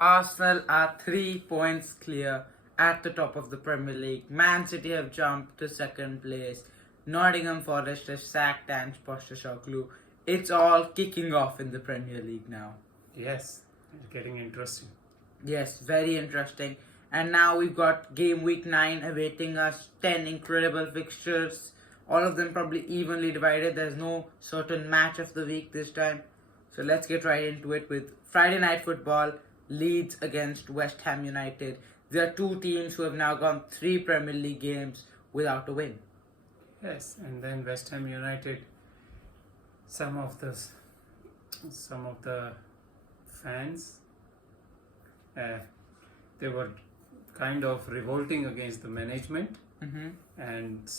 Arsenal are 3 points clear at the top of the Premier League. Man City have jumped to second place. Nottingham Forest have sacked Ange Postecoglou. It's all kicking off in the Premier League now. Yes, it's getting interesting. Yes, very interesting. And now we've got game week 9 awaiting us. 10 incredible fixtures. All of them probably evenly divided. There's no certain match of the week this time. So let's get right into it with Friday night football. Leeds against West Ham United. There are two teams who have now gone 3 Premier League games without a win. Yes, and then West Ham United. Some of the fans, they were kind of revolting against the management, and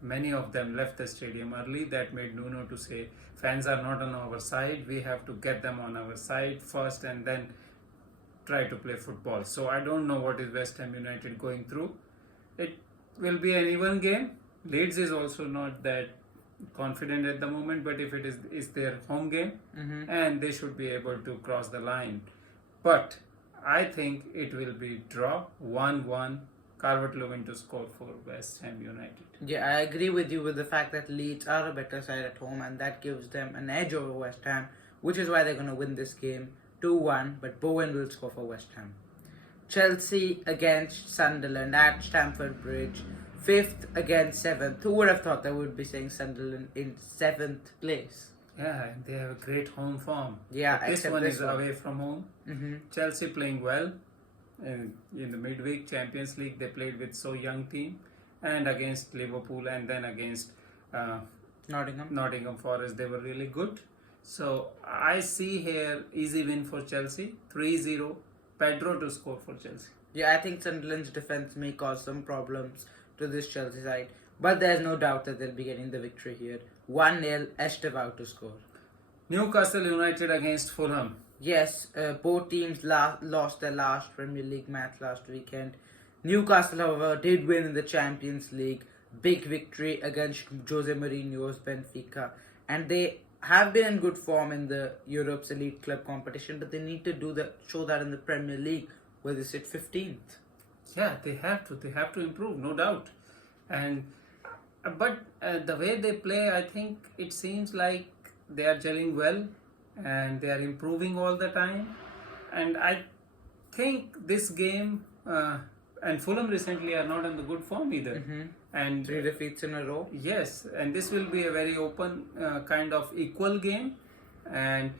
many of them left the stadium early. That made Nuno to say, fans are not on our side, we have to get them on our side first and then try to play football. So I don't know what is West Ham United going through. It will be an even game. Leeds is also not that confident at the moment, but if it is their home game, and they should be able to cross the line. But I think it will be draw 1-1. Calvert-Lewin to score for West Ham United. Yeah, I agree with you with the fact that Leeds are a better side at home and that gives them an edge over West Ham, which is why they're going to win this game 2-1, but Bowen will score for West Ham. Chelsea against Sunderland at Stamford Bridge. 5th against 7th. Who would have thought that we would be saying Sunderland in 7th place? Yeah, and they have a great home form. Yeah, but this one is away from home. Chelsea playing well. In the midweek Champions League, they played with so young team, and against Liverpool and then against Nottingham Forest, they were really good. So I see here easy win for Chelsea, 3-0. Pedro to score for Chelsea. Yeah, I think Sunderland's defense may cause some problems to this Chelsea side, but there's no doubt that they'll be getting the victory here. 1-0, Estevao to score. Newcastle United against Fulham. Yes, both teams lost their last Premier League match last weekend. Newcastle, however, did win in the Champions League. Big victory against Jose Mourinho's Benfica. And they have been in good form in the Europe's elite club competition, but they need to show that in the Premier League, where they sit 15th. Yeah, they have to improve, no doubt. But the way they play, I think it seems like they are gelling well and they are improving all the time. And I think this game, and Fulham recently are not in the good form either. And 3 defeats in a row. Yes, and this will be a very open kind of equal game. And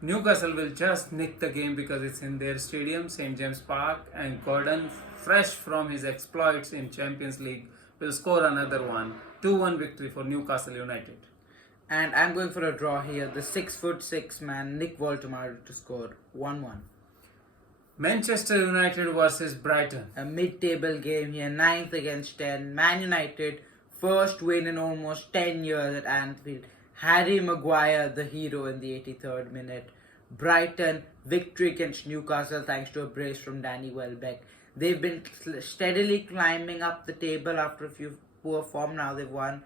Newcastle will just nick the game because it's in their stadium, St. James Park, and Gordon, fresh from his exploits in Champions League, will score another one. 2-1 victory for Newcastle United. And I'm going for a draw here. The 6'6" man, Nick Woltemade, to score 1-1. Manchester United versus Brighton. A mid-table game here, 9th against 10. Man United, first win in almost 10 years at Anfield. Harry Maguire, the hero in the 83rd minute. Brighton, victory against Newcastle thanks to a brace from Danny Welbeck. They've been steadily climbing up the table after a few poor form. Now they've won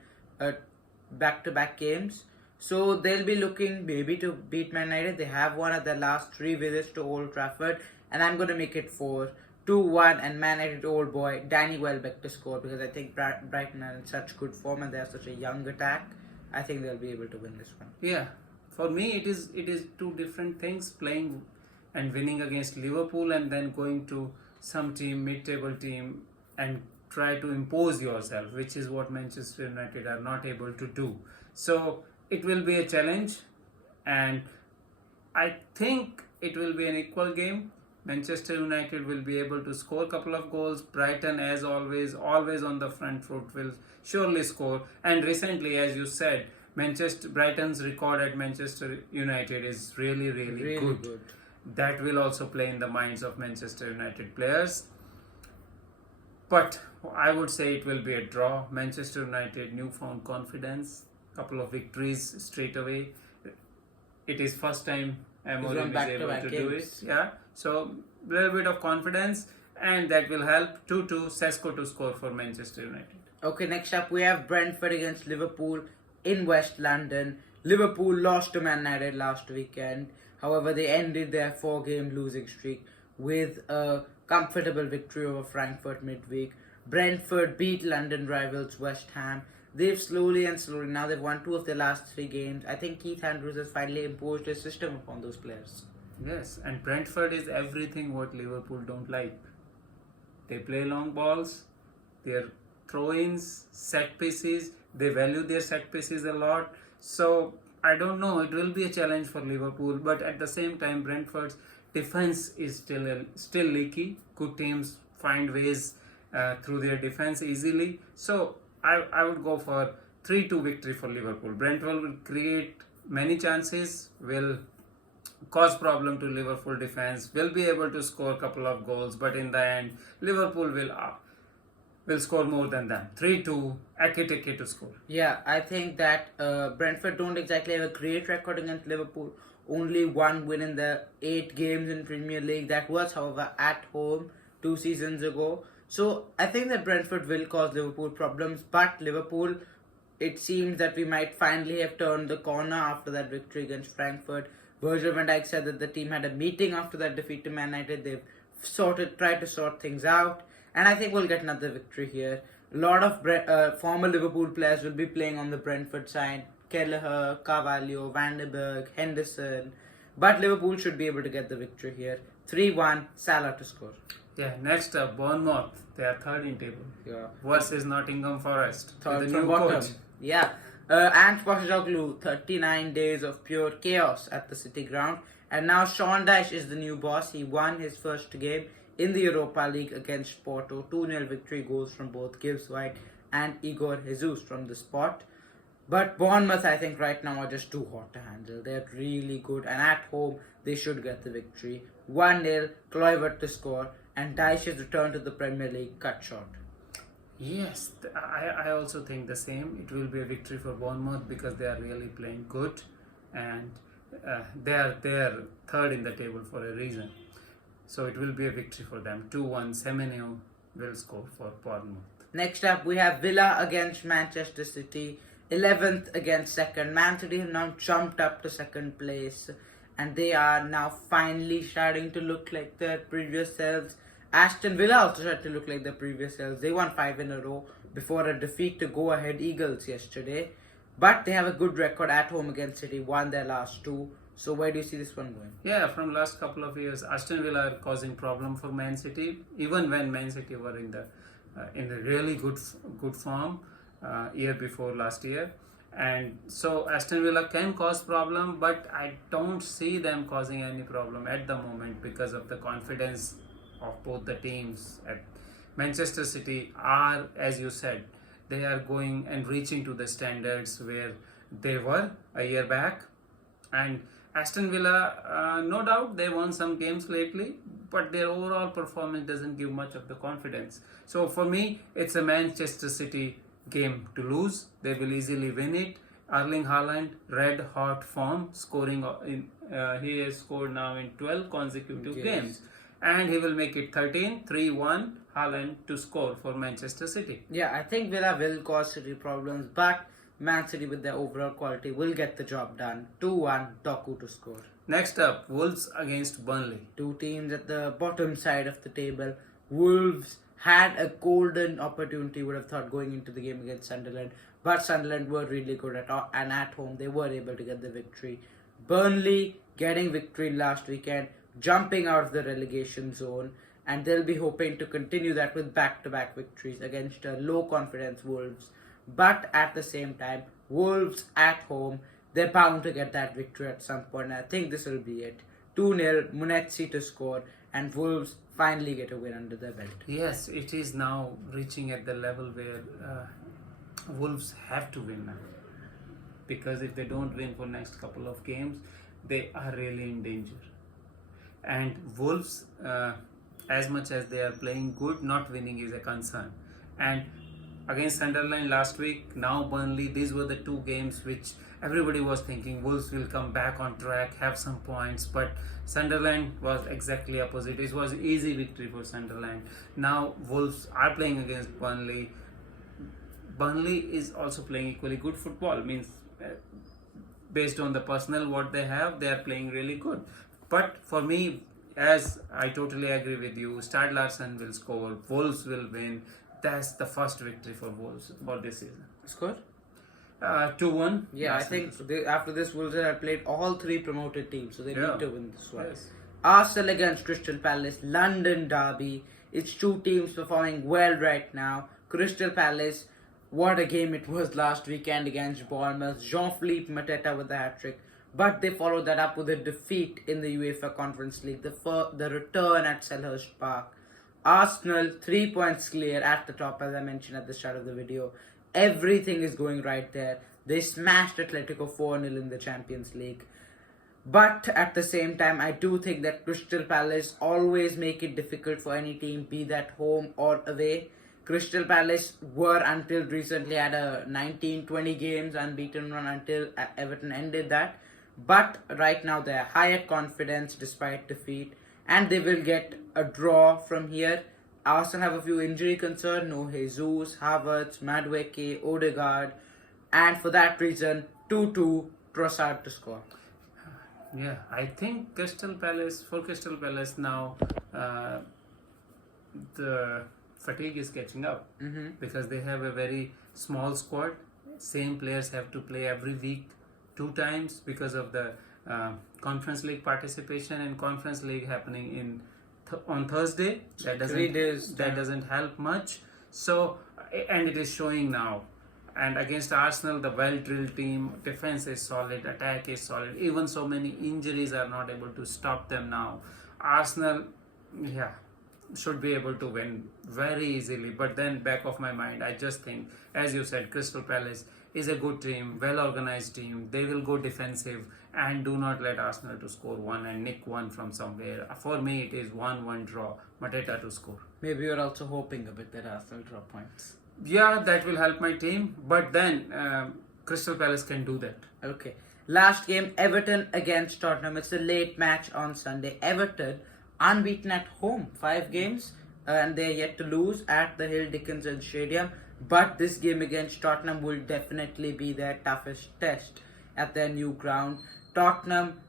back-to-back games. So they'll be looking maybe to beat Man United. They have won at their last 3 visits to Old Trafford. And I'm going to make it 4-2-1 and Man United old boy Danny Welbeck to score, because I think Brighton are in such good form and they have such a young attack. I think they'll be able to win this one. Yeah, for me it is two different things, playing and winning against Liverpool and then going to some team, mid-table team, and try to impose yourself, which is what Manchester United are not able to do. So it will be a challenge, and I think it will be an equal game. Manchester United will be able to score a couple of goals. Brighton, as always on the front foot, will surely score. And recently, as you said, Brighton's record at Manchester United is really good. That will also play in the minds of Manchester United players. But I would say it will be a draw. Manchester United, newfound confidence, couple of victories straight away. It is first time Amorim is able to do it. Yeah. So a little bit of confidence, and that will help. 2-2, Sesko to score for Manchester United. Okay, next up we have Brentford against Liverpool in West London. Liverpool lost to Man United last weekend. However, they ended their 4-game losing streak with a comfortable victory over Frankfurt midweek. Brentford beat London rivals West Ham. They've slowly and slowly, now they've won 2 of their last 3 games. I think Keith Andrews has finally imposed his system upon those players. Yes, and Brentford is everything what Liverpool don't like. They play long balls, their throw-ins, set pieces, they value their set pieces a lot. So I don't know, it will be a challenge for Liverpool, but at the same time Brentford's defense is still leaky. Good teams find ways through their defense easily. So I would go for 3-2 victory for Liverpool. Brentford will create many chances, will cause problem to Liverpool defense, will be able to score a couple of goals, but in the end Liverpool will score more than them. 3-2, Ake to score. Yeah, I think that Brentford don't exactly have a great record against Liverpool. Only 1 win in the 8 games in Premier League. That was, however, at home 2 seasons ago. So I think that Brentford will cause Liverpool problems, but Liverpool, it seems that we might finally have turned the corner after that victory against Frankfurt. Virgil van Dijk said that the team had a meeting after that defeat to Man United. They've tried to sort things out, and I think we'll get another victory here. A lot of former Liverpool players will be playing on the Brentford side. Kelleher, Carvalho, Van den Berg, Henderson. But Liverpool should be able to get the victory here. 3-1, Salah to score. Yeah, next up, Bournemouth. They are third in table. Yeah. Versus Nottingham Forest. Third with the from new bottom. coach. Yeah. And Postecoglou, 39 days of pure chaos at the City ground. And now Sean Dyche is the new boss. He won his first game in the Europa League against Porto. 2-0 victory goals from both Gibbs White and Igor Jesus from the spot. But Bournemouth, I think right now are just too hot to handle. They're really good, and at home they should get the victory. 1-0, Kluivert to score, and Dyche's return to the Premier League cut short. Yes, I also think the same. It will be a victory for Bournemouth because they are really playing good, and they are third in the table for a reason. So it will be a victory for them. 2-1, Semenyo will score for Bournemouth. Next up, we have Villa against Manchester City. 11th against 2nd. Man City have now jumped up to 2nd place, and they are now finally starting to look like their previous selves. Aston Villa also started to look like their previous selves. They won 5 in a row before a defeat to go-ahead Eagles yesterday. But they have a good record at home against City, won their last 2. So where do you see this one going? Yeah, from last couple of years, Aston Villa are causing problem for Man City. Even when Man City were in the really good form year before last year, and so Aston Villa can cause problem, but I don't see them causing any problem at the moment because of the confidence of both the teams. At Manchester City are, as you said, they are going and reaching to the standards where they were a year back, and Aston Villa, no doubt they won some games lately, but their overall performance doesn't give much of the confidence. So for me, it's a Manchester City game to lose. They will easily win it. Erling Haaland, red hot form, scoring he has scored now in 12 consecutive games, and he will make it 13. 3-1 Haaland to score for Manchester City. Yeah, I think Villa will cause City problems, but Man City with their overall quality will get the job done. 2-1 Doku to score. Next up, Wolves against Burnley. Two teams at the bottom side of the table. Wolves had a golden opportunity, would have thought, going into the game against Sunderland, but Sunderland were really good and at home they were able to get the victory. Burnley getting victory last weekend, jumping out of the relegation zone, and they'll be hoping to continue that with back-to-back victories against a low confidence Wolves. But at the same time, Wolves at home, they're bound to get that victory at some point, and I think this will be it. 2-0, Munetsi to score, and Wolves finally get a win under their belt. Yes, it is now reaching at the level where Wolves have to win now. Because if they don't win for next couple of games, they are really in danger. And Wolves, as much as they are playing good, not winning is a concern. And against Sunderland last week, now Burnley, these were the 2 games which everybody was thinking Wolves will come back on track, have some points, but Sunderland was exactly opposite. It was easy victory for Sunderland. Now Wolves are playing against Burnley. Burnley is also playing equally good football, means based on the personnel what they have, they are playing really good. But for me, as I totally agree with you, Stad Larsen will score, Wolves will win. That's the first victory for Wolves for this season. Score? 2-1. Yeah, I Larsen. think after this, Wolves have played all three promoted teams, so they Yeah. need to win this one. Yes. Arsenal against Crystal Palace, London derby. It's two teams performing well right now. Crystal Palace, what a game it was last weekend against Bournemouth. Jean-Philippe Mateta with the hat-trick. But they followed that up with a defeat in the UEFA Conference League, the return at Selhurst Park. Arsenal, 3 points clear at the top, as I mentioned at the start of the video. Everything is going right there. They smashed Atletico 4-0 in the Champions League. But at the same time, I do think that Crystal Palace always make it difficult for any team, be that home or away. Crystal Palace were until recently had a 19-20 games unbeaten run until Everton ended that. But right now they are high at confidence despite defeat, and they will get a draw from here. Arsenal have a few injury concerns, no Jesus, Havertz, Madueke, Odegaard, and for that reason, 2-2, Trossard to score. Yeah, I think Crystal Palace now, the fatigue is catching up because they have a very small squad. Same players have to play every week 2 times because of the Conference League participation, and Conference League happening on Thursday. That 3 days. doesn't help much. So, and it is showing now. And against Arsenal, the well-drilled team, defense is solid, attack is solid. Even so many injuries are not able to stop them now. Arsenal, yeah, should be able to win very easily. But then back of my mind, I just think, as you said, Crystal Palace is a good team, well-organized team. They will go defensive and do not let Arsenal to score one and nick one from somewhere. For me, it is 1-1 draw. Mateta to score. Maybe you're also hoping a bit that Arsenal drop points. Yeah, that will help my team. But then Crystal Palace can do that. Okay. Last game, Everton against Tottenham. It's a late match on Sunday. Everton unbeaten at home, 5 games, and they're yet to lose at the Hill Dickinson Stadium. But this game against Tottenham will definitely be their toughest test at their new ground. Tottenham,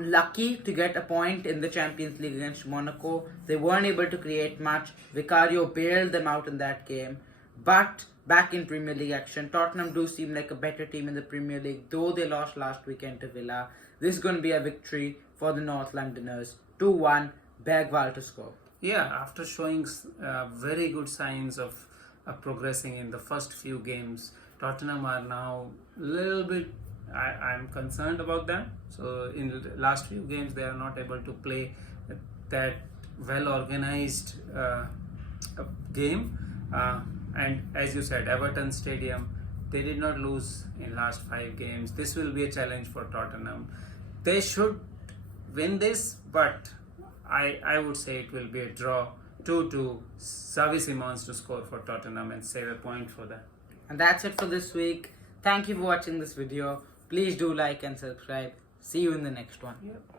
lucky to get a point in the Champions League against Monaco. They weren't able to create much. Vicario bailed them out in that game. But back in Premier League action, Tottenham do seem like a better team in the Premier League, though they lost last weekend to Villa. This is going to be a victory for the North Londoners. 2-1, Bergwall to score. Yeah, after showing very good signs of progressing in the first few games, Tottenham are now a little bit, I'm concerned about them. So in the last few games, they are not able to play that well-organized game. And as you said, Everton Stadium, they did not lose in last 5 games. This will be a challenge for Tottenham. They should win this, but I would say it will be a draw. 2-2, Xavi Simons to score for Tottenham and save a point for them. And that's it for this week. Thank you for watching this video. Please do like and subscribe. See you in the next one. Yep.